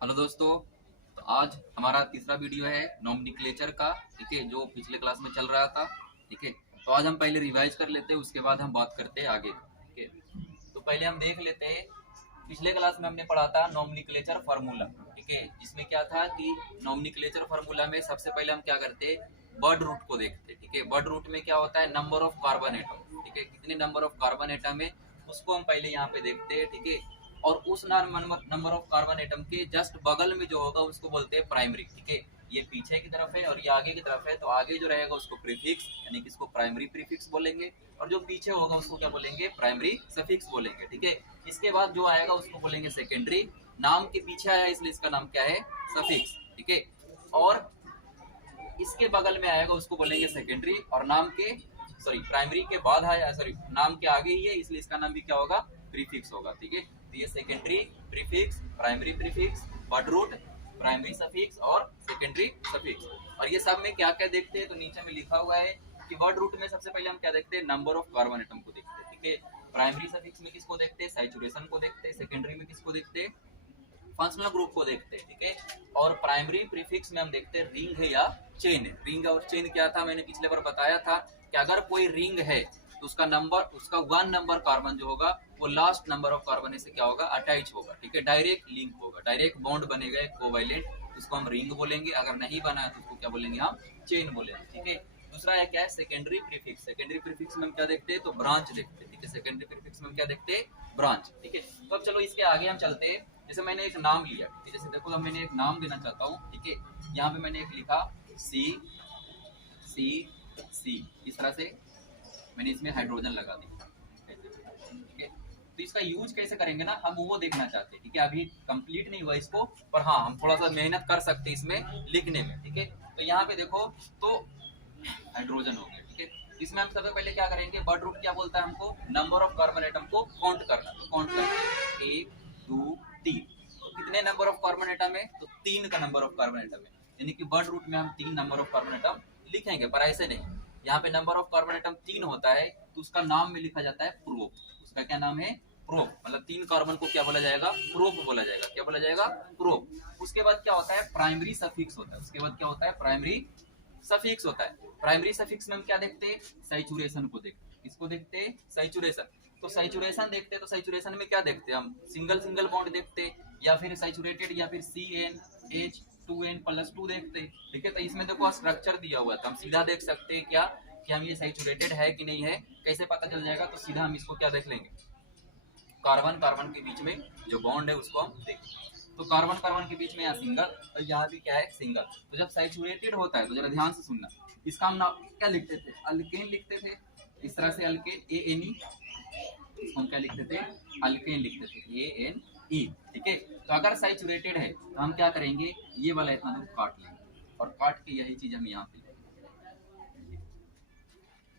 Hello दोस्तों। तो आज हमारा तीसरा वीडियो है नॉमेनक्लेचर का। ठीक है, जो पिछले क्लास में चल रहा था। ठीक है, तो आज हम पहले रिवाइज कर लेते हैं, उसके बाद हम बात करते हैं आगे का। ठीक है, तो पहले हम देख लेते हैं। पिछले क्लास में हमने पढ़ा था नॉमेनक्लेचर फार्मूला। ठीक है, जिसमें क्या था कि नॉमेनक्लेचर फार्मूला में सबसे पहले हम क्या करते हैं, बर्ड रूट को देखते हैं। ठीक है, बर्ड रूट में क्या होता है, नंबर ऑफ कार्बन एटम। ठीक है, कितने नंबर ऑफ कार्बन एटम है उसको हम पहले यहाँ पे देखते हैं। ठीक है, और उस नंबर ऑफ कार्बन एटम के जस्ट बगल में जो होगा उसको बोलते हैं प्राइमरी। ठीक है, ये पीछे की तरफ है और ये आगे की तरफ है, तो आगे जो रहेगा उसको प्रीफिक्स यानी कि इसको प्राइमरी प्रीफिक्स बोलेंगे, और जो पीछे होगा उसको क्या बोलेंगे, प्राइमरी सफिक्स बोलेंगे। ठीक है, इसके बाद जो आएगा उसको बोलेंगे सेकेंडरी। नाम के पीछे आया इसलिए इसका नाम क्या है, सफिक्स। ठीक है, और इसके बगल में आएगा उसको बोलेंगे सेकेंडरी, और नाम के प्राइमरी के बाद आया, नाम के आगे ही है इसलिए इसका नाम भी क्या होगा, प्रीफिक्स होगा। ठीक है, तो ये secondary prefix, primary prefix, word root, primary suffix और सेकेंडरी सफिक्स। और ये सब में क्या क्या देखते हैं, तो नीचे में लिखा हुआ है कि बर्ड रूट में सबसे पहले हम क्या देखते हैं, नंबर ऑफ कार्बन एटम को देखते हैं। ठीक है, प्राइमरी सफिक्स में किसको देखते हैं, सैचुरेशन को देखते हैं। सेकेंडरी में किसको देखते हैं, फंक्शनल ग्रुप को देखते हैं। ठीक है, और प्राइमरी प्रीफिक्स में हम देखते हैं रिंग है या चेन है। रिंग और चेन क्या था, मैंने पिछले बार बताया था कि अगर कोई रिंग है तो उसका नंबर, उसका 1 नंबर कार्बन जो होगा वो लास्ट नंबर ऑफ कार्बन से क्या होगा, अटैच होगा। ठीक है, डायरेक्ट लिंक होगा, डायरेक्ट बॉन्ड बनेगा कोवैलेंट, उसको हम रिंग बोलेंगे। अगर नहीं बना है तो उसको क्या बोलेंगे, हम चेन बोलेंगे। ठीक है, दूसरा है क्या है, सेकेंडरी प्रीफिक्स। सेकेंडरी प्रीफिक्स में हम क्या देखते हैं, तो ब्रांच देखते हैं। ठीक है, सेकेंडरी प्रीफिक्स में हम क्या देखते हैं, ब्रांच। ठीक है, तो अब चलो इसके आगे हम चलते हैं। जैसे मैंने एक नाम लिया, ठीक है, जैसे देखो अब मैंने एक नाम देना चाहता हूँ। ठीक है, यहाँ पे मैंने एक लिखा सी सी सी, इस तरह से मैंने इसमें हाइड्रोजन लगा दिया। ठीक है, तो इसका यूज कैसे करेंगे ना, हम वो देखना चाहते हैं। ठीक है, अभी कंप्लीट नहीं हुआ इसको, पर हाँ हम थोड़ा सा मेहनत कर सकते हैं इसमें लिखने में। ठीक है, तो यहाँ पे देखो तो हाइड्रोजन हो गया। ठीक है, इसमें हम सबसे पहले क्या करेंगे, बर्ड रूट क्या बोलता है हमको, नंबर ऑफ कार्बन एटम को काउंट करना। तो काउंट करते 1 2 3, तो कितने नंबर ऑफ कार्बन एटम है, तो 3 का नंबर ऑफ कार्बन एटम है। यानी कि बर्ड रूट में हम 3 नंबर ऑफ कार्बन एटम लिखेंगे, पर ऐसे नहीं। यहाँ पे नंबर ऑफ कार्बन एटम 3 होता है तो उसका नाम में लिखा जाता है प्रोप। उसका क्या नाम है, प्रोप। मतलब 3 कार्बन को क्या बोला जाएगा, प्रोप बोला जाएगा। क्या बोला जाएगा, प्रोप। उसके बाद क्या होता है, प्राइमरी सफिक्स होता है। उसके बाद क्या होता है, प्राइमरी सफिक्स होता है। प्राइमरी सफिक्स में हम क्या देखते हैं, सैचुरेशन को देखते हैं। किसको देखते हैं, सैचुरेशन। तो सैचुरेशन देखते हैं, तो सैचुरेशन में क्या देखते हैं, हम सिंगल सिंगल बॉन्ड देखते हैं, या फिर सैचुरेटेड, या फिर CnH2n+2 देखते हैं। ठीक है, तो इसमें देखो स्ट्रक्चर दिया हुआ था, हम सीधा देख सकते हैं क्या कि हम ये सैचुरेटेड है कि नहीं है, कैसे पता चल जाएगा, तो सीधा हम इसको क्या देख लेंगे, कार्बन कार्बन के बीच में जो बॉन्ड है उसको हम देखेंगे। तो कार्बन कार्बन के बीच में यहाँ सिंगल, और यहाँ भी क्या है, सिंगल। तो जब सैचुरेटेड होता है तो जरा ध्यान से सुनना, इसका हम नाम क्या लिखते थे, अल्केन लिखते थे। इस तरह से अल्केन, ANE, इसको हम क्या लिखते थे, अल्केन लिखते थे, ANE। ठीक है, तो अगर सैचुरेटेड है तो हम क्या करेंगे, ये वाला इतना दूर काट लेंगे, और काट के यही चीज हम यहाँ पे,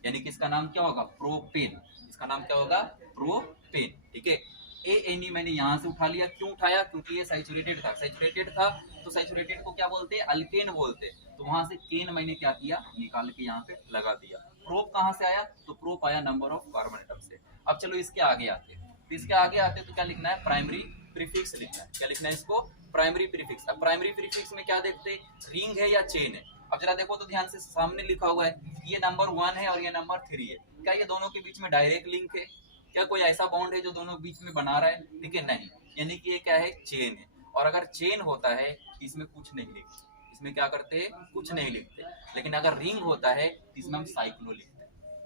यानी कि इसका नाम क्या होगा, प्रोपेन। इसका नाम क्या होगा, प्रोपेन। ठीक है, ANE मैंने यहां से उठा लिया, क्यों उठाया, क्योंकि ये सैचुरेटेड था। सैचुरेटेड था तो सैचुरेटेड को क्या बोलते हैं, अल्केन बोलते हैं। तो वहां से केन मैंने क्या किया, निकाल के यहाँ पे लगा दिया। प्रोप कहाँ से आया, तो प्रोप आया नंबर ऑफ कार्बन एटम से। अब चलो इसके आगे आते हैं। तो इसके आगे आते तो क्या लिखना है, प्राइमरी प्रीफिक्स लिखना है। क्या लिखना है इसको, प्राइमरी प्रीफिक्स। अब प्राइमरी प्रीफिक्स में क्या देखते हैं, रिंग है या चेन है। अब जरा देखो तो ध्यान से, सामने लिखा हुआ है कि ये नंबर 1 है और ये नंबर 3 है। क्या ये दोनों के बीच में डायरेक्ट लिंक है, क्या कोई ऐसा बॉन्ड है जो दोनों बीच में बना रहा है, ठीक है, नहीं। यानी कि ये क्या है, चेन है। और अगर चेन होता है इसमें कुछ नहीं लिखते, इसमें क्या करते हैं, कुछ नहीं लिखते। लेकिन अगर रिंग होता है तो इसमें हम साइक्लो लिखते हैं।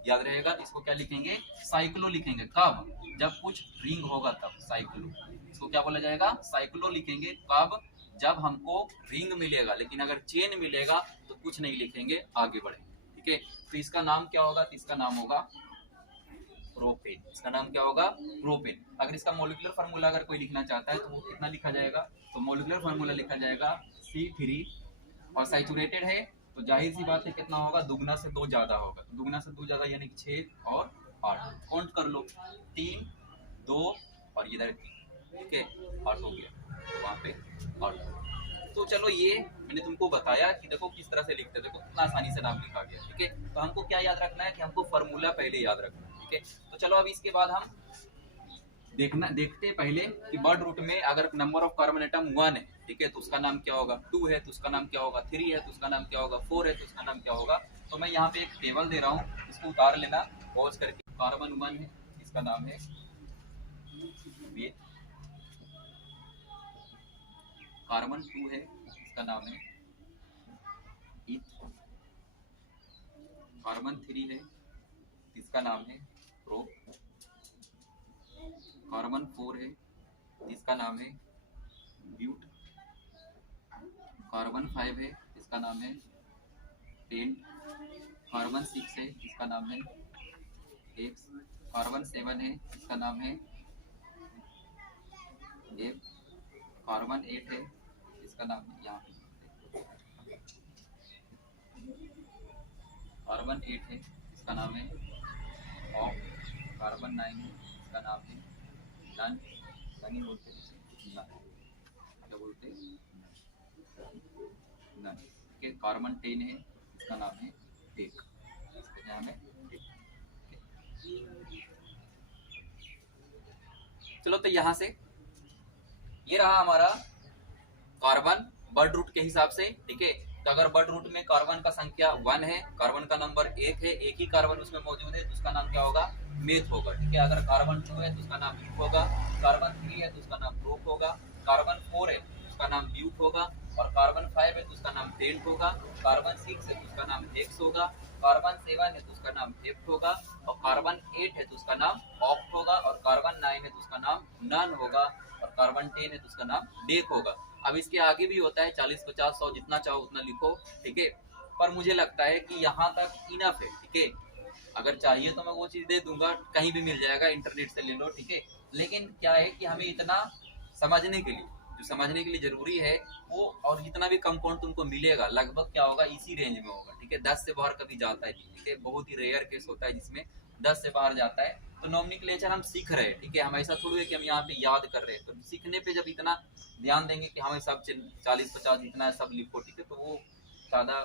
याद रहेगा, इसको क्या लिखेंगे, साइक्लो लिखेंगे। कब, जब कुछ रिंग होगा तब साइक्लो, इसको क्या बोला जाएगा, साइक्लो लिखेंगे। कब, जब हमको रिंग मिलेगा। लेकिन अगर चेन मिलेगा तो कुछ नहीं लिखेंगे, आगे बढ़ेंगे। ठीक है, तो इसका नाम क्या होगा, तो इसका नाम होगा प्रोपेन। इसका नाम क्या होगा, प्रोपेन। अगर इसका मोलिकुलर फार्मूला अगर कोई लिखना चाहता है तो वो कितना लिखा जाएगा, तो मोलिकुलर फार्मूला लिखा जाएगा C3। और सैचुरेटेड है तो जाहिर सी बात है कितना होगा, दुगना से 2 ज्यादा होगा। तो दुगना से 2 ज्यादा यानी कि 6 और 8, काउंट कर लो, 3 2 और इधर 3। ठीक है, 8 हो गया, तो वहां पे 8। तो चलो ये मैंने तुमको बताया कि देखो किस तरह से लिखते, देखो कितना आसानी से नाम लिखा गया। ठीक है, तो हमको क्या याद रखना है कि हमको फॉर्मूला पहले याद रखना है। ठीक है, तो चलो अब इसके बाद हम देखते पहले कि वर्ड रूट में अगर नंबर ऑफ कार्बन एटम 1 है, ठीक है, तो उसका नाम क्या होगा, 2 है तो उसका नाम क्या होगा, 3 है तो उसका नाम क्या होगा, 4 है तो उसका नाम क्या होगा। तो मैं यहाँ पे एक टेबल दे रहा हूँ, इसको उतार लेना पॉज करके। कार्बन 1 है, इसका नाम है मेथ। कार्बन 2 है, इसका नाम है ईथ। कार्बन 3 है, इसका नाम है प्रोप। कार्बन 4 है, इसका नाम है ब्यूट। कार्बन 5 है, इसका नाम है टेन। कार्बन 6 है, इसका नाम है एक्स। कार्बन 7 है, इसका नाम है एफ। कार्बन 8 है, इसका नाम है यहाँ पे। कार्बन 8 है, इसका नाम है ऑफ। कार्बन 9 है, इसका नाम है नन। नहीं बोलते नन, क्या बोलते नन। ठीक है। कार्बन 10 है, इसका नाम है टेक। इसका नाम है टेक। चलो तो यहाँ से ये रहा हमारा कार्बन वर्ड रूट के हिसाब से, ठीक है। तो अगर वर्ड रूट में कार्बन का संख्या 1 है, कार्बन का नंबर 1 है, एक ही कार्बन उसमें मौजूद है, तो उसका नाम क्या होगा, मेथ होगा, ठीक है। अगर कार्बन 2 है तो उसका नाम ईथ होगा। कार्बन 3 है तो उसका नाम प्रोप होगा। कार्बन 4 है तो उसका नाम ब्यूट होगा। और कार्बन 5 है तो उसका नाम टेंट होगा। कार्बन 6 है तो उसका नाम हेक्स होगा। कार्बन 7 है तो उसका नाम हेप्ट होगा। और कार्बन 8 है तो उसका नाम ऑक्ट होगा। और कार्बन 9 है तो उसका नाम नन होगा। और कार्बन 10 है तो उसका नाम डेक होगा। अब इसके आगे भी होता है 40, 50, 100, जितना चाहो उतना लिखो, ठीक है। पर मुझे लगता है कि यहाँ तक इनफ है, ठीक है। अगर चाहिए तो मैं वो चीज दे दूंगा, कहीं भी मिल जाएगा, इंटरनेट से ले लो, ठीक है। लेकिन क्या है कि हमें इतना समझने के लिए, जो समझने के लिए जरूरी है वो, और जितना भी कंपाउंड तुमको मिलेगा लगभग क्या होगा, इसी रेंज में होगा, ठीक है। 10 से बाहर कभी जाता है, ठीक है। बहुत ही रेयर केस होता है जिसमें 10 से बाहर जाता है। तो नॉमेनक्लेचर हम सीख रहे हैं, ठीक है। हम ऐसा थोड़ी है कि हम यहाँ पे याद कर रहे हैं। तो सीखने पे जब इतना ध्यान देंगे कि हमें सब 40, 50 जितना है सब लिखो, ठीक है, तो वो ज्यादा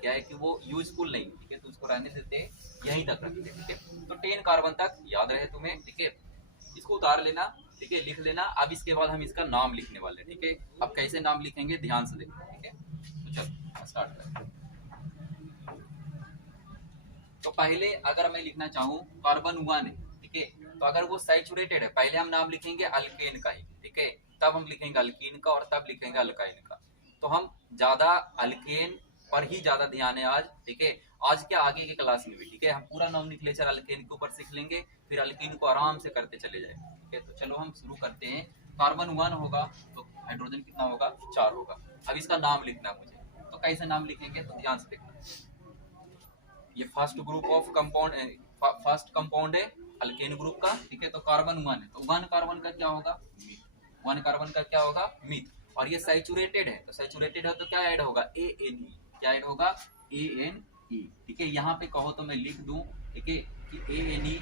क्या है कि वो यूजफुल नहीं, ठीक है। तो उसको रहने देते यहीं तक रखते, ठीक है। तो 10 कार्बन तक याद रहे तुम्हें, ठीक है। इसको उतार लेना, ठीक है, लिख लेना। अब इसके बाद हम इसका नाम लिखने वाले, ठीक है। अब कैसे नाम लिखेंगे ध्यान से देखो, ठीक है। तो चलो स्टार्ट करें। तो पहले अगर मैं लिखना चाहूँ कार्बन 1 है, ठीक है, तो अगर वो सैचुरेटेड है, पहले हम नाम लिखेंगे अल्केन का ही, ठीक है। तब हम लिखेंगे अल्कीन का और तब लिखेंगे अल्काइन का। तो हम ज्यादा अल्केन पर ही ज्यादा ध्यान है आज, ठीक है। आज क्या आगे की क्लास में भी, ठीक है, हम पूरा नॉमेनक्लेचर अल्केन के ऊपर सीख लेंगे, फिर अल्कीन को आराम से करते चले जाएंगे, ठीक है। तो चलो हम शुरू करते हैं। कार्बन 1 होगा तो हाइड्रोजन कितना होगा, 4 होगा। अब इसका नाम लिखना मुझे, तो कैसे नाम लिखेंगे, तो ध्यान से देखना। ये first group of compound, first compound है अल्केन ग्रुप का, ठीक है। तो कार्बन 1 है, तो 1 कार्बन का क्या होगा, 1 कार्बन का क्या होगा, मीथ। और ये सैचुरेटेड है, तो सैचुरेटेड है तो क्या ऐड होगा, ANE। क्या ऐड होगा, ANE, ठीक है। यहाँ पे कहो तो मैं लिख दूं, ठीक है, कि ANE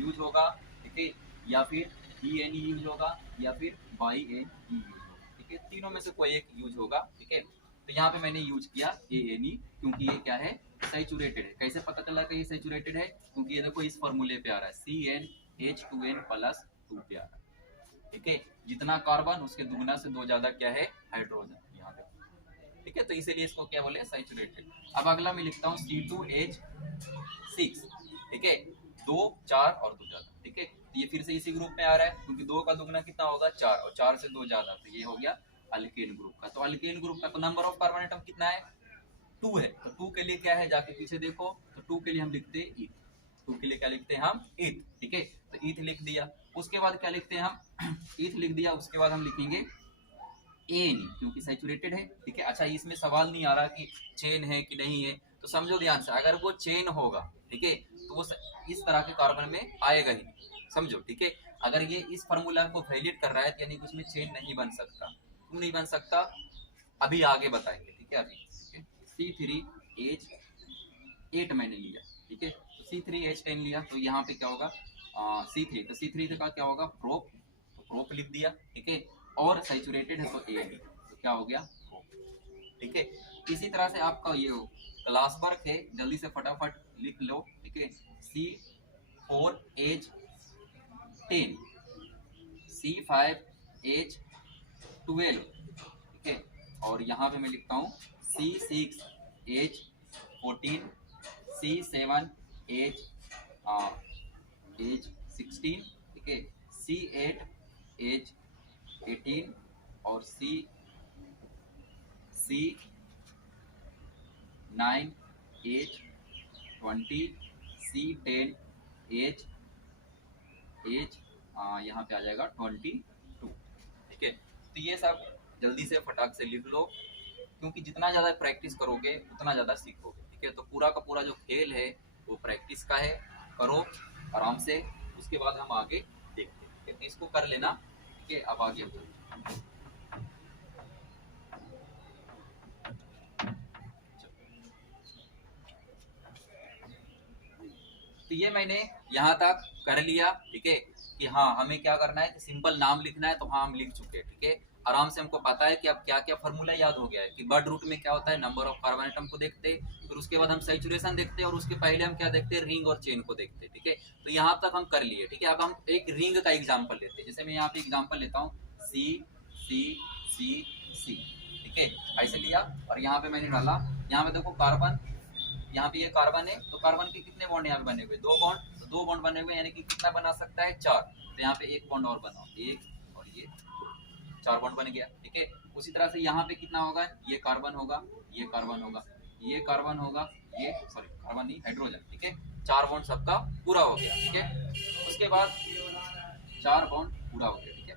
यूज होगा, ठीक है, या फिर ENE यूज होगा, या फिर YNE यूज होगा, ठीक है। तीनों में से कोई एक यूज होगा, ठीक है। तो यहाँ पे मैंने यूज किया ANE, क्योंकि ये क्या है, सैचुरेटेड है। कैसे पता चला कि ये सैचुरेटेड है, क्योंकि ये देखो इस फॉर्मूले पे आ रहा है, CnH2n+2 पे आ रहा है, ठीक है। जितना कार्बन उसके दुगना से 2 ज्यादा क्या है, हाइड्रोजन, यहाँ पे, ठीक है। तो इसीलिए इसको क्या बोले, सैचुरेटेड। अब अगला मैं लिखता हूँ C2H6, ठीक है, 2, 4 और 2 ज्यादा, ठीक है। तो ये फिर से इसी ग्रुप में आ रहा है, क्योंकि 2 का दुगना कितना होगा, 4, और 4 से 2 ज्यादा, तो ये हो गया अल्केन ग्रुप का। तो अल्केन ग्रुप का तो नंबर ऑफ कार्बन एटम कितना है, 2 है। तो 2 के लिए क्या है, जाके पीछे देखो, तो 2 के लिए हम लिखते हैं ईथ। 2 के लिए क्या लिखते हैं हम, ईथ, ठीक है। तो ईथ लिख दिया। उसके बाद क्या लिखते हैं हम, ईथ लिख दिया। उसके बाद हम लिखेंगे एन, क्योंकि सैचुरेटेड है, ठीक है। अच्छा, इसमें सवाल नहीं आ रहा कि चेन है कि नहीं है, तो समझो ध्यान से, अगर वो चेन होगा, ठीक है, तो वो इस तरह के कार्बन में आएगा ही, समझो, ठीक है। अगर ये इस फार्मूला को वैलिड कर रहा है, यानी कि उसमें चेन नहीं बन सकता। क्यों नहीं बन सकता, अभी आगे बताएंगे, ठीक है। अभी C3H8 मैंने लिया, ठीक है। तो C3H10 लिया, तो यहाँ पे क्या होगा, C3, तो C3 का क्या होगा, प्रोप, तो प्रोप लिख दिया, ठीक है। और सैचुरेटेड है तो ANE, तो क्या हो गया, प्रोप, ठीक है। इसी तरह से आपका ये क्लास वर्क है, जल्दी से फटाफट लिख लो, ठीक है। C4H10, C5H12, ठीक है। और यहाँ पे मैं लिखता हूँ C6H14, C7H16, ठीक है, C8H18 और C9H20, C10H यहाँ पे आ जाएगा 22, ठीक है। तो ये सब जल्दी से फटाक से लिख लो, क्योंकि जितना ज़्यादा प्रैक्टिस करोगे उतना ज़्यादा सीखोगे, ठीक है। तो पूरा का पूरा जो खेल है वो प्रैक्टिस का है, करो आराम से, उसके बाद हम आगे देखते हैं, ठीक है। इसको कर लेना, ठीक है। अब आगे तो ये मैंने यहाँ तक कर लिया, ठीक है, कि हाँ हमें क्या करना है कि सिंपल नाम लिखना है, तो हाँ हम लिख चुके हैं, ठीक है। आराम से हमको पता है कि अब क्या क्या फॉर्मूला याद हो गया है कि बर्ड रूट में क्या होता है, नंबर ऑफ कार्बन एटम को देखते, फिर उसके बाद हम सैचुरेशन देखते हैं, और उसके पहले हम क्या देखते हैं, रिंग और चेन को देखते हैं, ठीक है। तो यहाँ तक हम कर लिए, ठीक है। अब हम एक रिंग का एग्जाम्पल लेते हैं, जैसे मैं यहाँ पे एग्जाम्पल लेता हूँ सी सी सी सी, ठीक है, ऐसे लिया। और यहाँ पे मैंने डाला, यहाँ पे देखो कार्बन, यहाँ पे ये कार्बन है, तो कार्बन के कितने बॉन्ड यहाँ पे बने हुए, 2 बॉन्ड, तो 2 बॉन्ड बने हुए, यानी कि कितना बना सकता है, 4। तो यहाँ पे एक बॉन्ड और बनाओ, एक और ये 4 बॉन्ड बन गया, ठीक है। उसी तरह से यहाँ पे कितना होगा, ये कार्बन होगा, ये कार्बन होगा, ये कार्बन होगा, ये सॉरी कार्बन नहीं, हाइड्रोजन, ठीक है। 4 बॉन्ड सबका पूरा हो गया, ठीक है। उसके बाद 4 बॉन्ड पूरा हो गया, ठीक है।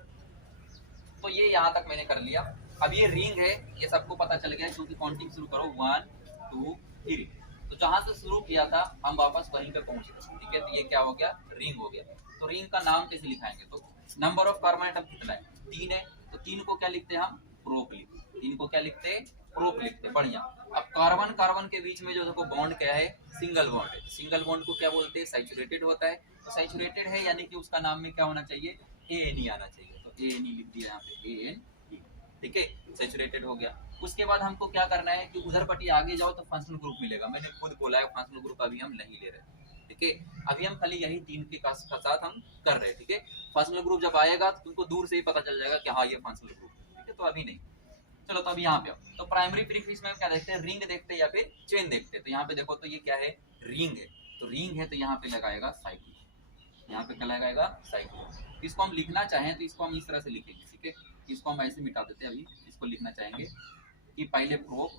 तो ये यहाँ तक मैंने कर लिया। अब ये रिंग है, ये सबको पता चल गया, क्योंकि काउंटिंग शुरू करो 1 2 3, तो जहां से शुरू किया था हम वापस वहीं पे पहुंचे, ठीक है। तो ये क्या हो गया, रिंग हो गया। तो रिंग का नाम कैसे लिखाएंगे, तो नंबर ऑफ कार्बन एटम कितना है, 3 है, तो 3 को क्या लिखते हैं हम, प्रोप लिखते हैं, 3 को क्या लिखते हैं, प्रोप लिखते हैं, बढ़िया। अब कार्बन कार्बन के बीच में जो देखो बॉन्ड क्या है, सिंगल बॉन्ड है, सिंगल बॉन्ड को क्या बोलते हैं, सैचुरेटेड होता है। तो सैचुरेटेड है यानी कि उसका नाम में क्या होना चाहिए, ANE आना चाहिए, तो ANE लिख दिया यहाँ पे, ANE, ठीक है, सैचुरेटेड हो गया। उसके बाद हमको क्या करना है कि उधर पट्टी आगे जाओ तो फंक्शनल ग्रुप मिलेगा, मैंने खुद बोला है फंक्शनल ग्रुप अभी हम नहीं ले रहे, ठीक है। अभी हम खाली यही 3 के साथ हम कर रहे हैं, ठीक है। फंक्शनल ग्रुप जब आएगा तो तुमको दूर से ही पता चल जाएगा कि हाँ ये फंक्शनल ग्रुप, ठीक है। तो अभी नहीं, चलो तो अभी यहाँ पे आओ। तो प्राइमरी प्रीफिक्स में क्या देखते हैं, रिंग देखते हैं या फिर चेन देखते हैं। तो यहाँ पे देखो, तो ये क्या है, रिंग है, तो रिंग है, तो यहाँ पे लगाएगा साइक्लो, यहाँ पे क्या लगाएगा, साइक्लो। इसको हम लिखना चाहें तो इसको हम इस तरह से लिखेंगे, ठीक है। इसको हम ऐसे मिटा देते हैं, अभी इसको लिखना चाहेंगे कि पहले प्रोप,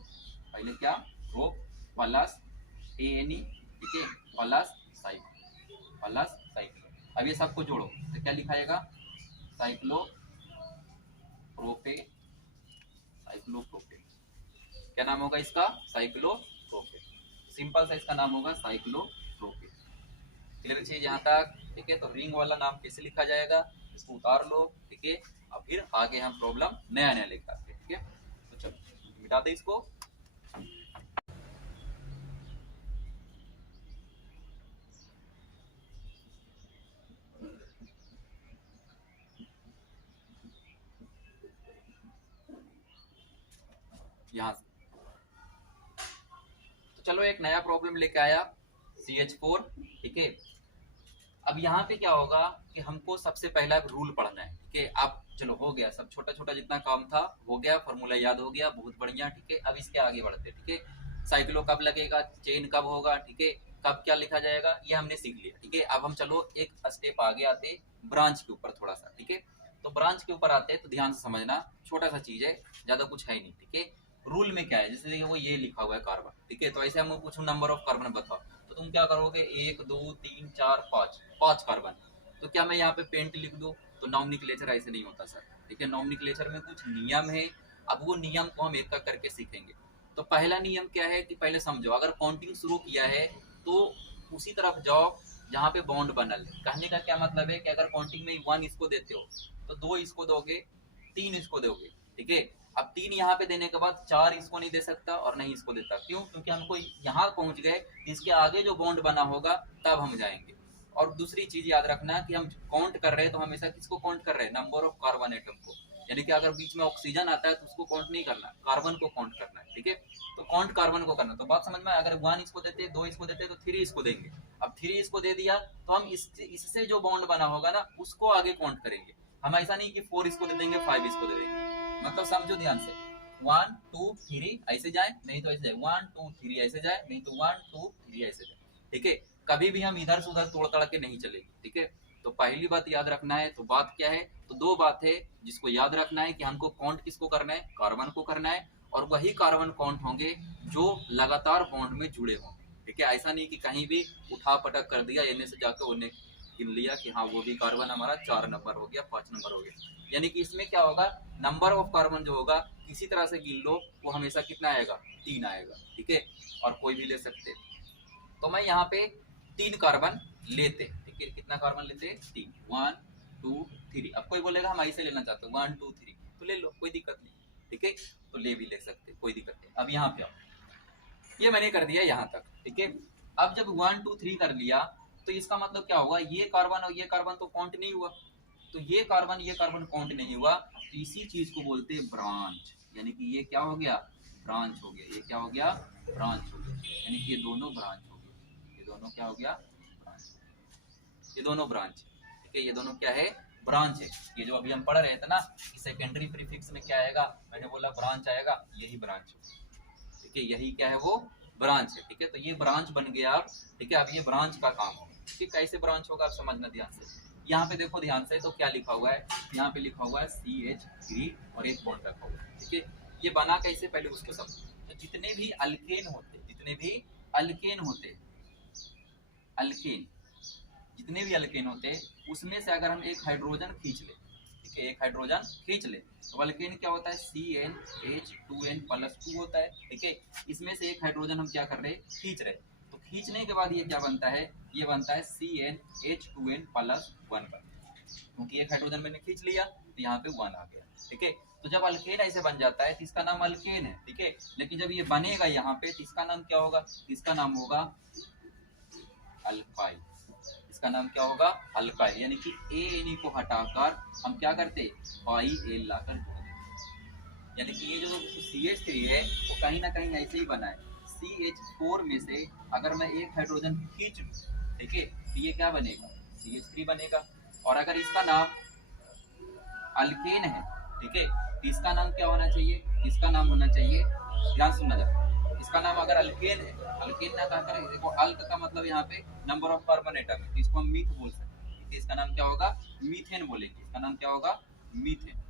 पहले क्या, प्रोप प्लस ANE, ठीक है, प्लस साइक्लो। अब ये सबको जोड़ो तो क्या लिखाएगा, साइक्लो प्रोपे, क्या नाम होगा इसका, साइक्लो प्रोपे, सिंपल सा इसका नाम होगा साइक्लो प्रोपे। क्लियर चीज यहाँ तक, ठीक है। तो रिंग वाला नाम कैसे लिखा जाएगा, इसको उतार लो, ठीक है। अब फिर आगे हम प्रॉब्लम नया नया लेकर आते हैं, ठीक है। तो चलो मिटा दे इसको। यहाँ से तो चलो एक नया प्रॉब्लम लेके आया, CH4, ठीक है। अब यहाँ पे क्या होगा कि हमको सबसे पहला रूल पढ़ना है, ठीक है। अब चलो हो गया, सब छोटा छोटा जितना काम था हो गया, फॉर्मूला याद हो गया, बहुत बढ़िया, ठीक है। अब इसके आगे बढ़ते, ठीक है। साइक्लो कब लगेगा, चेन कब होगा, ठीक है, कब क्या लिखा जाएगा, ये हमने सीख लिया, ठीक है। अब हम चलो एक स्टेप आगे आते, ब्रांच के ऊपर थोड़ा सा, ठीक है। तो ब्रांच के ऊपर आते तो ध्यान से समझना, छोटा सा चीज है, ज्यादा कुछ है नहीं, ठीक है। रूल में क्या है, जैसे देखिए वो ये लिखा हुआ है कार्बन, ठीक है। तो ऐसे हम पूछूं नंबर ऑफ कार्बन बताओ, तो तुम क्या करोगे, 1 2 3 4 5 कार्बन। तो क्या मैं यहाँ पे पेंट लिख दूं, तो नॉमनिक्लेचर ऐसे नहीं होता सर, ठीक है। नॉमनिक्लेचर में कुछ नियम है, अब वो नियम को हम एक एक करके सीखेंगे। तो पहला नियम क्या है कि पहले समझो, अगर काउंटिंग शुरू किया है तो उसी तरफ जाओ जहाँ पे बॉन्ड बनल। कहने का क्या मतलब है कि अगर काउंटिंग में 1 इसको देते हो तो 2 इसको दोगे, 3 इसको दोगे, ठीक है। अब 3 यहाँ पे देने के बाद 4 इसको नहीं दे सकता और नहीं इसको देता, क्यों, क्योंकि हमको यहाँ पहुंच गए, इसके आगे जो बॉन्ड बना होगा तब हम जाएंगे। और दूसरी चीज याद रखना कि हम काउंट कर रहे हैं तो हमेशा किसको काउंट कर रहे हैं, नंबर ऑफ कार्बन एटम को, यानी कि अगर बीच में ऑक्सीजन आता है तो उसको काउंट नहीं करना, कार्बन को काउंट करना है, ठीक है। तो काउंट कार्बन को करना, तो बात समझ में, अगर 1 इसको देते, 2 इसको देते तो 3 इसको देंगे। अब 3 इसको दे दिया तो हम इससे जो बॉन्ड बना होगा ना उसको आगे काउंट करेंगे। हम ऐसा नहीं कि 4 इसको दे देंगे 5 इसको दे देंगे, मतलब समझो ध्यान से 1 2 3 ऐसे जाए, नहीं तो ऐसे जाए, 1 2 3 ऐसे जाए, नहीं तो 1 2 3 ऐसे जाए, ठीक है। कभी भी हम इधर से उधर तोड़ तड़ के नहीं चलेंगे, ठीक है। तो पहली बात याद रखना है, तो बात क्या है, तो दो बात है जिसको याद रखना है कि हमको काउंट किसको करना है, कार्बन को करना है, और वही कार्बन काउंट होंगे जो लगातार बॉन्ड में जुड़े होंगे, ठीक है। ऐसा नहीं कि कहीं भी उठा पटक कर दिया, एने से जाकर उन्हें गिन लिया कि हाँ वो भी कार्बन हमारा 4 नंबर हो गया, 5 नंबर हो गया, यानी कि इसमें क्या होगा, नंबर ऑफ कार्बन जो होगा किसी तरह से गिन लो वो हमेशा कितना आएगा, 3 आएगा, ठीक है। और कोई भी ले सकते, तो मैं यहाँ पे 3 कार्बन लेते, ठीक है। कितना कार्बन लेते, 3, 1 2 3। अब कोई बोलेगा हम ऐसे लेना चाहते हैं 1 2 3, तो ले लो, कोई दिक्कत नहीं, ठीक है। तो ले भी ले सकते, कोई दिक्कत नहीं। अब यहाँ पे आओ, ये मैंने कर दिया यहाँ तक, ठीक है। अब जब 1 2 3 कर लिया, तो इसका मतलब क्या होगा, ये कार्बन और ये कार्बन तो काउंट नहीं हुआ, तो ये कार्बन काउंट नहीं हुआ, तो इसी चीज को बोलते हैं ब्रांच, यानी कि ये क्या हो गया, ब्रांच हो गया, ये क्या हो गया, ब्रांच हो गया, यानी कि ये दोनों ब्रांच हो गया, ये दोनों क्या हो गया, ब्रांच, ये दोनों ब्रांच, ठीक है। ये दोनों क्या है, ब्रांच है। ये जो अभी हम पढ़ रहे थे ना कि सेकेंडरी प्रीफिक्स में क्या आएगा, मैंने बोला ब्रांच आएगा, यही ब्रांच, ठीक है, यही क्या है, वो ब्रांच है, ठीक है। तो ये ब्रांच बन गया अब, ठीक है। अब ये ब्रांच का काम होगा, ठीक, कैसे ब्रांच होगा आप समझना ध्यान से। यहाँ पे देखो ध्यान से, तो क्या लिखा हुआ है, यहाँ पे लिखा हुआ है CH3 और एक बॉन्ड रखा हुआ है, ठीक है। ये बना कैसे, पहले उसको समझो। तो जितने भी अल्केन होते, जितने भी अल्केन होते, अल्केन, जितने भी अल्केन होते हैं उसमें से अगर हम एक हाइड्रोजन खींच ले, ठीक है, एक हाइड्रोजन खींच ले, तो अल्केन क्या होता है, CnH2n+2 होता है, ठीक है। इसमें से एक हाइड्रोजन हम क्या कर रहे हैं, खींच रहे, तो खींचने के बाद ये क्या बनता है, ये बनता है CnH2n+1 क्योंकि एक हाइड्रोजन मैंने खींच लिया तो यहाँ पे 1 आ गया, ठीक है। तो जब अल्केन ऐसे बन जाता है तो इसका नाम अल्केन है, ठीक है। लेकिन जब ये बनेगा यहाँ पे तो इसका नाम क्या होगा, इसका नाम होगा अल्काइल, इसका नाम क्या होगा, अल्काइल, यानी कि ANE को हटाकर हम क्या करते, YL लाकर जोड़ देते, यानी कि ये जो CH3 है वो कहीं ना कहीं ऐसे ही बना है। CH4 में से अगर मैं एक हाइड्रोजन खींच लूं, ठीक है, तो ये क्या बनेगा, CH3 बनेगा। और अगर इसका नाम अल्केन है, ठीक है, तो इसका नाम क्या होना चाहिए, इसका नाम होना चाहिए, ध्यान सुनना जरा, इसका नाम अगर अल्केन है, अल्केन ना कहकर, देखो अल्क का मतलब यहाँ पे नंबर ऑफ कार्बन एटम है, तो इसको हम मीथ बोल सकते हैं, तो इसका नाम क्या होगा, मीथेन बोलेंगे, इसका नाम क्या होगा, मीथेन,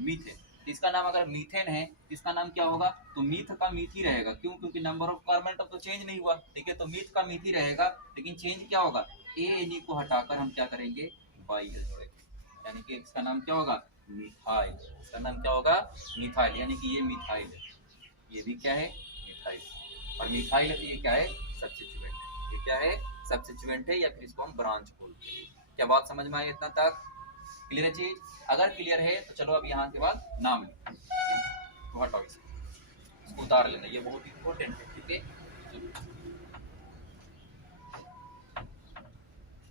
मीथेन। इसका नाम अगर मीथेन है, इसका नाम क्या होगा, तो मीथ का मीथ ही रहेगा, क्यों, क्योंकि नंबर ऑफ कार्बन एटम तो चेंज नहीं हुआ, ठीक है। तो मीथ का मीथ ही रहेगा, लेकिन चेंज क्या होगा, ANE को हटाकर हम क्या करेंगे, YL जोड़ेंगे, यानी कि इसका नाम क्या होगा, मिथाइल, इसका नाम क्या होगा, मिथाइल, यानी कि ये मिथाइल है, ये भी क्या है, मिथाइल, और मिथाइल ये क्या है, सब्स्टिट्यूएंट है, ये क्या है, सब्स्टिट्यूएंट है, या फिर इसको हम ब्रांच बोलते हैं। क्या बात समझ में आई इतना तक, क्लियर है चीज, अगर क्लियर है तो चलो अब यहाँ के बाद नाम लिखो, तो हटाओ इसको उतार लेना, ये बहुत इंपॉर्टेंट है, ठीक है।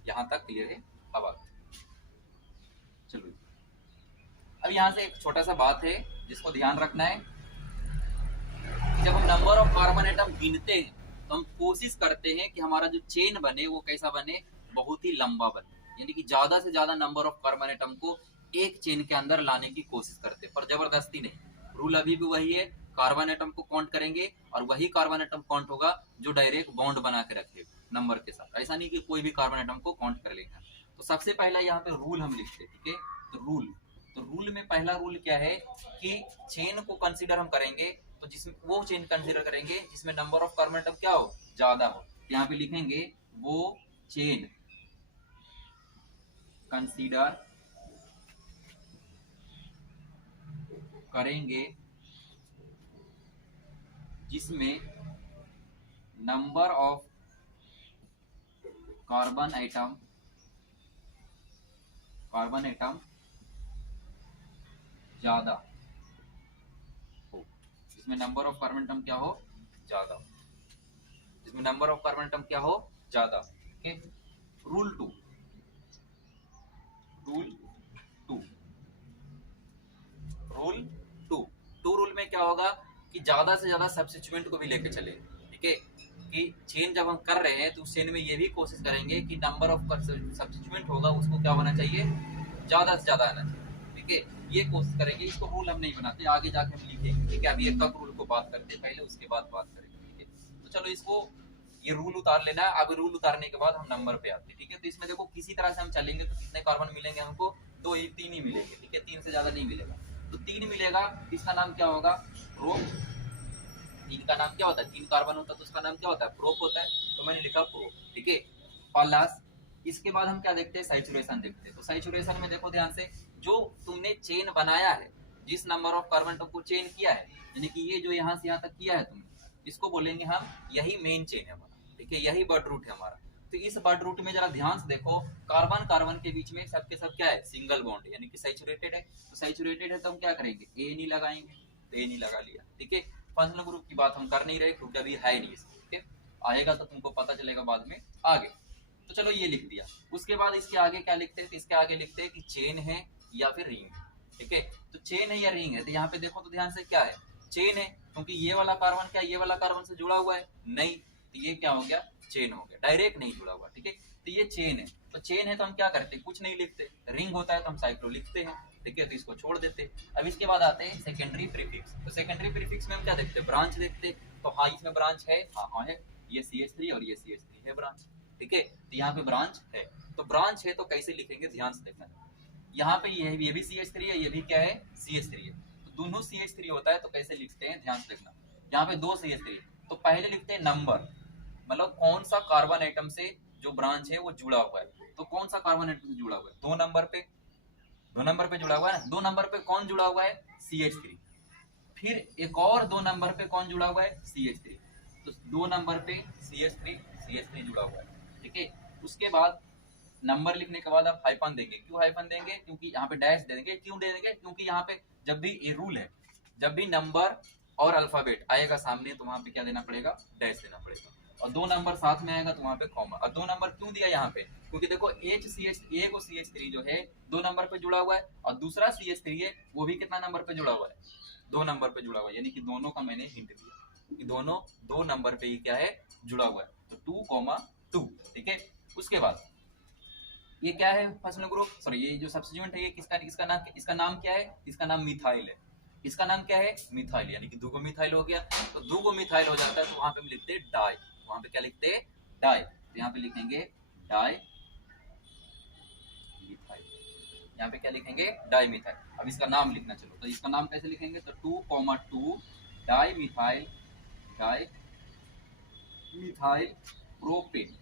यहाँ तक क्लियर है, अब चलो अब यहाँ से एक छोटा सा बात है जिसको ध्यान रखना है, जब हम नंबर ऑफ कार्बन एटम गिनते हैं तो हम कोशिश करते हैं कि हमारा जो चेन बने वो कैसा बने, बहुत ही लंबा बने, यानी कि ज्यादा से ज्यादा नंबर ऑफ कार्बन एटम को एक चेन के अंदर लाने की कोशिश करते हैं, पर जबरदस्ती नहीं। रूल अभी भी वही है, कार्बन एटम को काउंट करेंगे और वही कार्बन एटम काउंट होगा जो डायरेक्ट बॉन्ड बना के रखेगा नंबर के साथ, ऐसा नहीं कि कोई भी कार्बन एटम को काउंट कर लेगा। तो सबसे पहला यहाँ पे रूल हम लिखते हैं, ठीक है। तो रूल में पहला रूल क्या है कि चेन को कंसीडर हम करेंगे, तो जिसमें वो चेन कंसीडर करेंगे जिसमें नंबर ऑफ कार्बन एटम क्या हो, ज्यादा हो। यहाँ पे लिखेंगे वो चेन कंसीडर करेंगे जिसमें नंबर ऑफ कार्बन एटम ज्यादा हो, जिसमें नंबर ऑफ कार्बन एटम क्या हो, ज्यादा हो, जिसमें नंबर ऑफ कार्बन एटम क्या हो, ज्यादा। ओके, रूल टू रूल में क्या होगा कि ज्यादा से ज्यादा सब्स्टिट्यूएंट को भी लेके चले, ठीक है। कि चेन जब हम कर रहे हैं तो उस चेन में ये भी कोशिश करेंगे कि नंबर ऑफ सब्स्टिट्यूएंट होगा उसको क्या होना चाहिए, ज्यादा से ज्यादा आना चाहिए, ठीक है। ये कोशिश करेंगे, इसको रूल हम नहीं बनाते, आगे जाके हम लिखेंगे, ठीक है। अभी एक तक रूल को बात करते हैं पहले, उसके बाद बात करेंगे, ठीक है। तो चलो इसको ये रूल उतार लेना है। अब रूल उतारने के बाद हम नंबर पे आते हैं, ठीक है। तो इसमें देखो किसी तरह से हम चलेंगे तो कितने कार्बन मिलेंगे हमको, दो ही तीन ही मिलेंगे, ठीक है। तीन से ज्यादा नहीं मिलेगा, तो तीन मिलेगा, इसका नाम क्या होगा, प्रो। तीन का नाम क्या होता है, तीन कार्बन होता है तो उसका नाम क्या होता है, प्रोप होता है, तो मैंने लिखा प्रो, ठीक है। प्लस इसके बाद हम क्या देखते हैं, सैचुरेशन देखते हैं। तो सैचुरेशन में देखो ध्यान से, जो तुमने चेन बनाया है, जिस नंबर ऑफ कार्बन को चेन किया है, यानी कि ये जो यहाँ से यहाँ तक किया है तुमने, इसको बोलेंगे हम, यही मेन चेन है हमारा, ठीक है, यही बर्ड रूट है हमारा। तो इस बर्ड रूट में जरा ध्यान से देखो, कार्बन कार्बन के बीच में सबके सब क्या है, सिंगल बॉन्ड, यानी कि सैचुरेटेड है। तो सैचुरेटेड है तो हम क्या करेंगे, ए नहीं लगाएंगे, तो ए नहीं लगा लिया, ठीक है। फंक्शनल ग्रुप की बात हम कर नहीं रहे क्योंकि अभी है नहीं, ठीक है। आएगा तो तुमको पता चलेगा बाद में आगे। तो चलो ये लिख दिया। उसके बाद इसके आगे क्या लिखते हैं, इसके आगे लिखते हैं कि चेन है या फिर रिंग, ठीक है। तो चेन है या रिंग है, तो यहाँ पे देखो तो ध्यान से क्या है, चेन है, क्योंकि ये वाला कार्बन क्या ये वाला कार्बन से जुड़ा हुआ है, नहीं, तो ये क्या हो गया, चेन हो गया, डायरेक्ट नहीं जुड़ा हुआ, ठीक है। तो ये चेन है, तो चेन है तो हम क्या करते हैं, कुछ नहीं लिखते। रिंग होता है तो हम साइक्लो लिखते हैं, ठीक है, तो इसको छोड़ देते हैं। अब इसके बाद आते हैं सेकेंडरी प्रीफिक्स। तो सेकेंडरी प्रीफिक्स में हम क्या देखते हैं, ब्रांच देखते हैं। तो हाँ इसमें ब्रांच है, हाँ है, ये CH3 और ये CH3 है ब्रांच, ठीक है। तो यहाँ पे ब्रांच है, तो ब्रांच है तो कैसे लिखेंगे, ध्यान से देखना। यहाँ पे ये भी CH3 है, ये भी क्या है, CH3 है। तो दोनों CH3 होता है तो कैसे लिखते हैं, ध्यान से देखना। यहाँ पे दो CH3, तो पहले लिखते हैं नंबर, मतलब कौन सा कार्बन एटम से जो ब्रांच है वो जुड़ा हुआ है। तो कौन सा कार्बन एटम से जुड़ा हुआ है, दो नंबर पे जुड़ा हुआ है ना, दो नंबर पे कौन जुड़ा हुआ है, CH3। फिर एक और दो नंबर पे कौन जुड़ा हुआ है, CH3। तो दो नंबर पे CH3 जुड़ा हुआ है, ठीक है। उसके बाद नंबर लिखने के बाद आप हाइफन देंगे, क्यों हाइफन देंगे, क्योंकि यहाँ पे डैश दे देंगे, क्यों दे देंगे, क्योंकि यहाँ पे जब भी ये रूल है, जब भी नंबर और अल्फाबेट आएगा सामने तो वहां पे क्या देना पड़ेगा, डैश देना पड़ेगा। और दो नंबर साथ में आएगा तो वहां पे कॉमा। और दो नंबर क्यों दिया यहाँ पे, क्योंकि देखो HCH को CH3 जो है दो नंबर पे जुड़ा हुआ है, और दूसरा CH3 है वो भी कितना नंबर पे जुड़ा हुआ है, दो नंबर पे जुड़ा हुआ है, यानी कि दोनों का मैंने हिंट दिया कि दोनों दो नंबर पे ही क्या है, जुड़ा हुआ है। तो 2,2, ठीक है। उसके बाद ये क्या है, फंक्शनल ग्रुप, सॉरी ये जो सब्स्टिट्यूएंट है ये इसका नाम क्या है, इसका नाम मिथाइल है। इसका नाम क्या है, मिथाइल, यानी कि दूगो मिथाइल हो गया। तो दूगो मिथाइल हो जाता है तो वहां पे हम लिखते हैं डाई, वहां पे क्या लिखते हैं, डाई। तो यहाँ पे लिखेंगे डाई मिथाइल, यहाँ पे क्या लिखेंगे, डाई मिथाइल। अब इसका नाम लिखना, चलो तो इसका नाम कैसे लिखेंगे, तो 2,2 डाई मिथाइल प्रोपेन,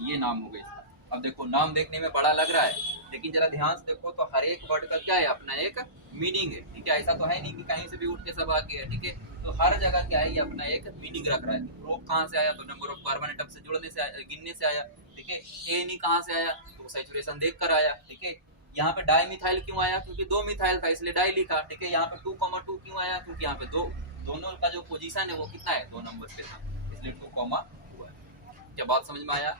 ये नाम हो गया इसका। अब देखो नाम देखने में बड़ा लग रहा है, लेकिन जरा ध्यान से देखो तो हर एक वर्ड का क्या है, अपना एक मीनिंग है, ठीक है। ऐसा तो है नहीं कि कहीं से भी उठ के सब आ गया, ठीक है। तो हर जगह क्या है, ये अपना एक मीनिंग रख रहा है। प्रोप कहाँ से आया, तो नंबर ऑफ कार्बन एटम से जुड़ने से आया, गिनने से आया, ठीक है। एनी कहाँ से आया, तो सैचुरेशन देख कर आया, ठीक है। यहाँ पे डाई मिथाइल क्यों आया, क्योंकि दो मिथाइल था इसलिए डाई लिखा, ठीक है। यहाँ पे 2,2 क्यों आया, क्योंकि यहाँ पे दोनों का जो पोजीशन है वो कितना है, दो नंबर पे था, इसलिए 2,2 है। क्या बात समझ में आया,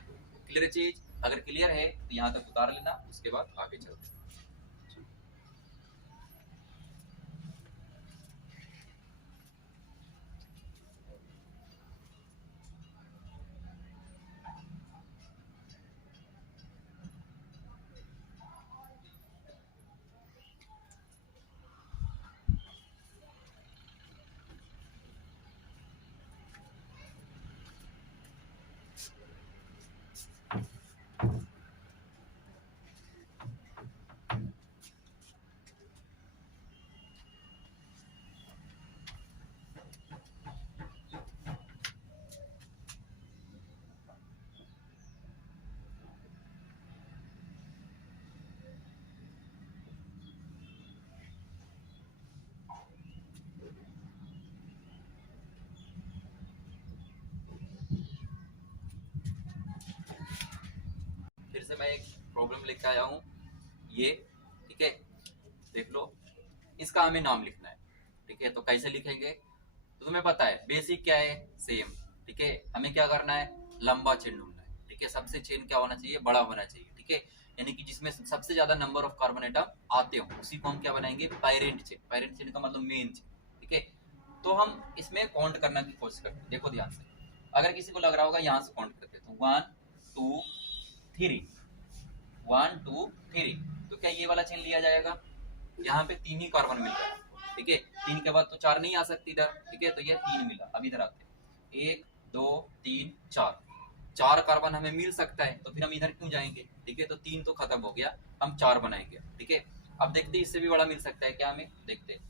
क्लियर चीज, अगर क्लियर है तो यहाँ तक उतार लेना, उसके बाद आगे चलते हैं। फिर से मैं एक प्रॉब्लम लेके आया हूँ, ये, ठीक है। देख लो, इसका हमें नाम लिखना है, ठीक है। तो कैसे लिखेंगे, तो तुम्हें पता है बेसिक क्या है, सेम, ठीक है। हमें क्या करना है, लंबा चेन ढूंढना है, ठीक है। सबसे चेन क्या होना चाहिए, बड़ा होना चाहिए, ठीक है। यानी कि जिसमें सबसे ज्यादा नंबर ऑफ कार्बन एटम आते हो उसी को हम क्या बनाएंगे, पैरेंट चेन। पैरेंट चेन का मतलब मेन चेन, ठीक है। तो हम इसमें काउंट करने की कोशिश करते हैं, देखो ध्यान से। अगर किसी को लग रहा होगा यहाँ से काउंट करते, तो 1 2 3, 1 2 3, तो क्या ये वाला चेन लिया जाएगा? यहाँ पे 3 ही कार्बन मिल जाएगा, ठीक है। 3 के बाद तो 4 नहीं आ सकती इधर, ठीक है। तो ये 3 मिला। अब इधर आते हैं, 1 2 3 4, 4 कार्बन हमें मिल सकता है, तो फिर हम इधर क्यों जाएंगे, ठीक है। तो 3 तो खत्म हो गया, हम 4 बनाएंगे, ठीक है। अब देखते हैं इससे भी बड़ा मिल सकता है क्या हमें, देखते हैं।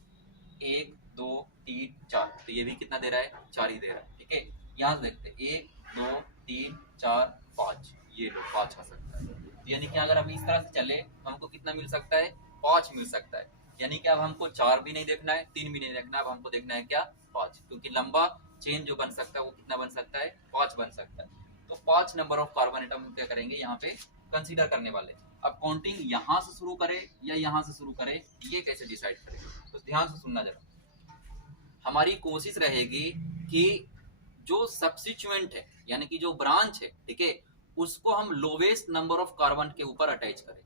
1 2 3 4, तो ये भी कितना दे रहा है, 4 ही दे रहा है, ठीक है। यहाँ से देखते हैं 1 2 3 4 5, ये लो 5 आ सकता है। तो यानी कि अगर हम इस तरह से चले हमको कितना मिल सकता है, 5 मिल सकता है। यानी कि अब हमको 4 भी नहीं देखना है, 3 भी नहीं देखना है, अब हमको देखना है क्या, 5, क्योंकि लंबा चेन जो बन सकता है वो कितना बन सकता है, 5 बन सकता है। तो 5 नंबर ऑफ कार्बन एटम क्या करेंगे यहाँ पे कंसीडर करने वाले। अब काउंटिंग यहाँ से शुरू करे या यहाँ से शुरू करे, ये कैसे डिसाइड करेंगे, तो ध्यान से सुनना जरा। हमारी कोशिश रहेगी कि जो सब्स्टिट्यूएंट है यानी कि जो ब्रांच है, ठीक है, उसको हम लोवेस्ट नंबर ऑफ कार्बन के ऊपर अटैच करें,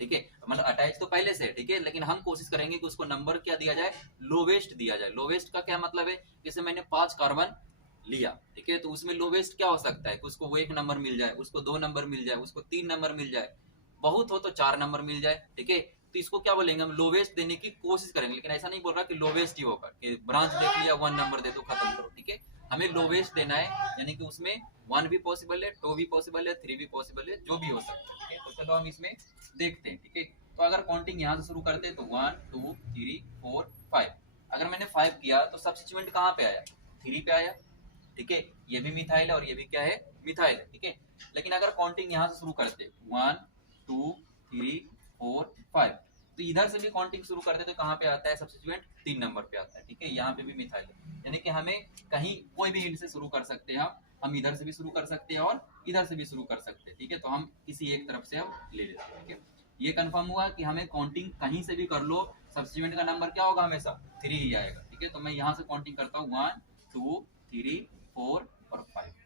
ठीक है। मतलब अटैच तो पहले से है, ठीक है, लेकिन हम कोशिश करेंगे कि उसको नंबर क्या दिया जाए, लोवेस्ट दिया जाए। लोवेस्ट का क्या मतलब है, जैसे मैंने 5 कार्बन लिया, ठीक है, तो उसमें लोवेस्ट क्या हो सकता है कि उसको वो 1 नंबर मिल जाए, उसको 2 नंबर मिल जाए, उसको 3 नंबर मिल जाए, बहुत हो तो 4 नंबर मिल जाए, ठीक है। तो इसको क्या बोलेंगे, हम लोवेस्ट देने की कोशिश करेंगे, लेकिन ऐसा नहीं बोल रहा कि लोवेस्ट ही होगा कि ब्रांच देख लिया 1 नंबर दे दो खत्म करो, ठीक है। हमें लोवेस्ट देना है, यानी कि उसमें 1 भी पॉसिबल है, 2 भी पॉसिबल है, 3 भी पॉसिबल है, जो भी हो सकता है, ठीक है। तो चलो हम इसमें देखते हैं, ठीक है। तो अगर काउंटिंग यहाँ से शुरू करते हैं तो 1 2 3 4 5, अगर मैंने 5 किया तो सब्स्टिट्यूएंट कहाँ पे आया, 3 पे आया, ठीक है। ये भी मिथाइल है और ये भी क्या है, मिथाइल है, ठीक है। लेकिन अगर काउंटिंग यहाँ से शुरू करते 1 2 3 4 5, तो इधर से भी काउंटिंग शुरू करते तो कहाँ पे आता है सब्स्टिट्यूएंट, 3 नंबर पे आता है, ठीक है। यहाँ पे भी मिथाइल है, यानी कि हमें कहीं कोई भी हिंट से शुरू कर सकते हैं, हम इधर से भी शुरू कर सकते हैं और इधर से भी शुरू कर सकते हैं, ठीक है। तो हम किसी एक तरफ से हम ले लेते हैं, ठीक है। ये कंफर्म हुआ कि हमें काउंटिंग कहीं से भी कर लो, सब्स्टिट्यूएंट का नंबर क्या होगा, हमेशा 3 ही आएगा, ठीक है। तो मैं यहाँ से काउंटिंग करता हूँ 1 2 3 4 और 5।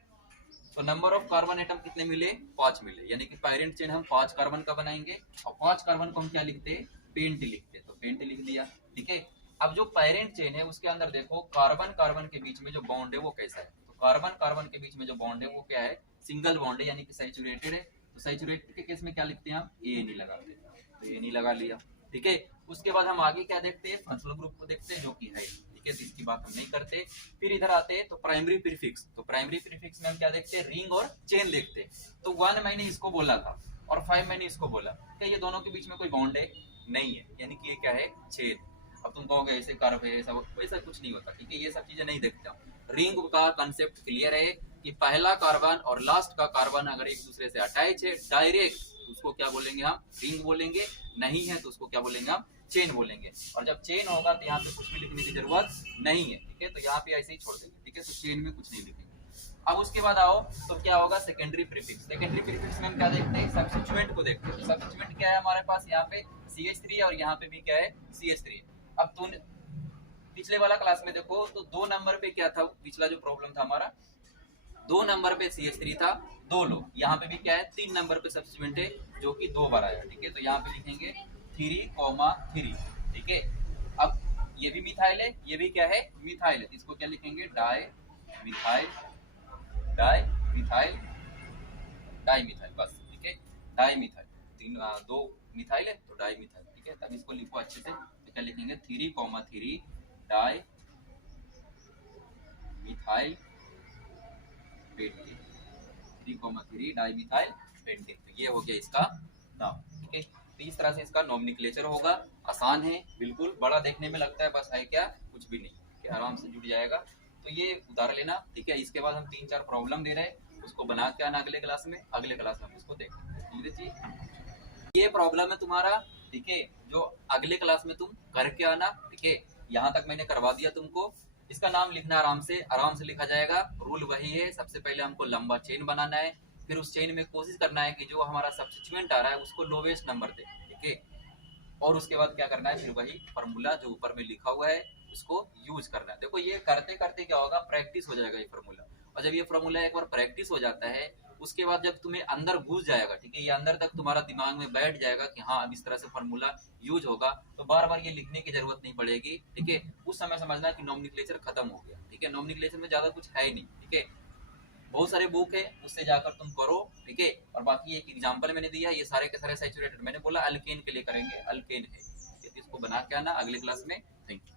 तो नंबर ऑफ कार्बन एटम कितने मिले, 5 मिले, यानी कि पैरेंट चेन हम 5 कार्बन का बनाएंगे और 5 कार्बन को हम क्या लिखते हैं, पेंट लिखते, तो पेंट लिख दिया, ठीक है। अब जो पैरेंट चेन है उसके अंदर देखो कार्बन कार्बन के बीच में जो बॉन्ड है वो कैसा है, तो कार्बन कार्बन के बीच में जो बॉन्ड है वो क्या है, सिंगल बॉन्ड है, यानी कि सैचुरेटेड है। तो सैचुरेटेड के केस में क्या लिखते हैं हम, ए नहीं लगाते, तो ए नहीं लगा लिया, ठीक है। उसके बाद हम आगे क्या देखते हैं, फंक्शनल ग्रुप को देखते हैं जो कि है, ठीक है, तो इसकी बात हम नहीं करते। फिर इधर आते हैं तो प्राइमरी प्रीफिक्स, तो प्राइमरी प्रीफिक्स में हम क्या देखते हैं, रिंग और चेन देखते हैं। तो 1 मैंने इसको बोला था और 5 मैंने इसको बोला, क्या ये दोनों के बीच में कोई बॉन्ड है, नहीं है, यानी कि ये क्या है, चेन। अब तुम कहोगे ऐसे कर्व है, ऐसा वैसा कुछ नहीं होता, ठीक है, ये सब चीजें नहीं देखता हूँ। रिंग का कंसेप्ट क्लियर है कि पहला कार्बन और लास्ट का कार्बन अगर एक दूसरे से अटैच है डायरेक्ट, तो उसको क्या बोलेंगे हम, रिंग बोलेंगे, नहीं है तो उसको क्या बोलेंगे हम, चेन बोलेंगे। और जब चेन होगा तो यहाँ पे कुछ भी लिखने की जरूरत नहीं है, ठीक है, तो यहाँ पे ऐसे ही छोड़ देंगे, ठीक है। तो चेन में कुछ नहीं लिखेंगे। अब उसके बाद आओ तो क्या होगा, सेकेंडरी प्रीफिक्स। सेकेंडरी प्रीफिक्स में हम क्या देखते हैं, सब्स्टिट्यूएंट को देखते हैं। सब्स्टिट्यूएंट क्या है हमारे पास, यहाँ पे CH3 और यहाँ पे भी क्या है, CH3। अब तुम पिछले वाला क्लास में देखो तो 2 नंबर पे क्या था, पिछला जो प्रॉब्लम था हमारा, 2 नंबर पे CH3 था, 2 लो। यहाँ पे भी क्या है, 3 नंबर पे सब्स्टिट्यूएंट है जो कि 2 बार आया, ठीक है। तो यहाँ पे लिखेंगे 3,3, ठीक है। अब ये भी मिथाइल है, ये भी क्या है, मिथाइल है, इसको क्या लिखेंगे, di methyl, di methyl, di methyl, बस, ठीक है, डाई मिथाइल। 2 मिथाइल है तो डाई मिथाइल, ठीक है। तब इसको लिखो अच्छे से, तो क्या लिखेंगे, 3,3 di methyl pentane, 3,3 di methyl pentane. तो ये हो गया इसका नाम, ठीक है। तो इस तरह से इसका नोमेनक्लेचर होगा, आसान है बिल्कुल, बड़ा देखने में लगता है, बस है क्या, कुछ भी नहीं, कि आराम से जुड़ जाएगा। तो ये उतार लेना, ठीक है। इसके बाद हम 3-4 प्रॉब्लम दे रहे हैं, उसको बना के आना अगले क्लास में, अगले क्लास में हम उसको देखेंगे। ये प्रॉब्लम है तुम्हारा, ठीक है, जो अगले क्लास में तुम करके आना, ठीक है। यहाँ तक मैंने करवा दिया तुमको। इसका नाम लिखना आराम से लिखा जाएगा। रूल वही है, सबसे पहले हमको लंबा चेन बनाना है, फिर उस चेन में कोशिश करना है कि जो हमारा सब्स्टिट्यूएंट आ रहा है उसको लोवेस्ट नंबर दे, ठीक है। और उसके बाद क्या करना है, फिर वही फॉर्मूला जो ऊपर में लिखा हुआ है उसको यूज करना है। देखो ये करते करते क्या होगा, प्रैक्टिस हो जाएगा ये फॉर्मूला, और जब ये फॉर्मूला एक बार प्रैक्टिस हो जाता है उसके बाद जब तुम्हें अंदर घुस जाएगा, ठीक है, ये अंदर तक तुम्हारा दिमाग में बैठ जाएगा कि हाँ अब इस तरह से फॉर्मूला यूज होगा, तो बार बार ये लिखने की जरूरत नहीं पड़ेगी, ठीक है। उस समय समझना कि नोमेनक्लेचर खत्म हो गया, ठीक है। नोमेनक्लेचर में ज्यादा कुछ है ही नहीं, ठीक है, बहुत सारे बुक है, उससे जाकर तुम करो, ठीक है। और बाकी एक एग्जांपल मैंने दिया, ये सारे के सारे सैचुरेटेड, मैंने बोला अल्केन के लिए करेंगे, अल्केन है, इसको बना के आना अगले क्लास में। Thank you.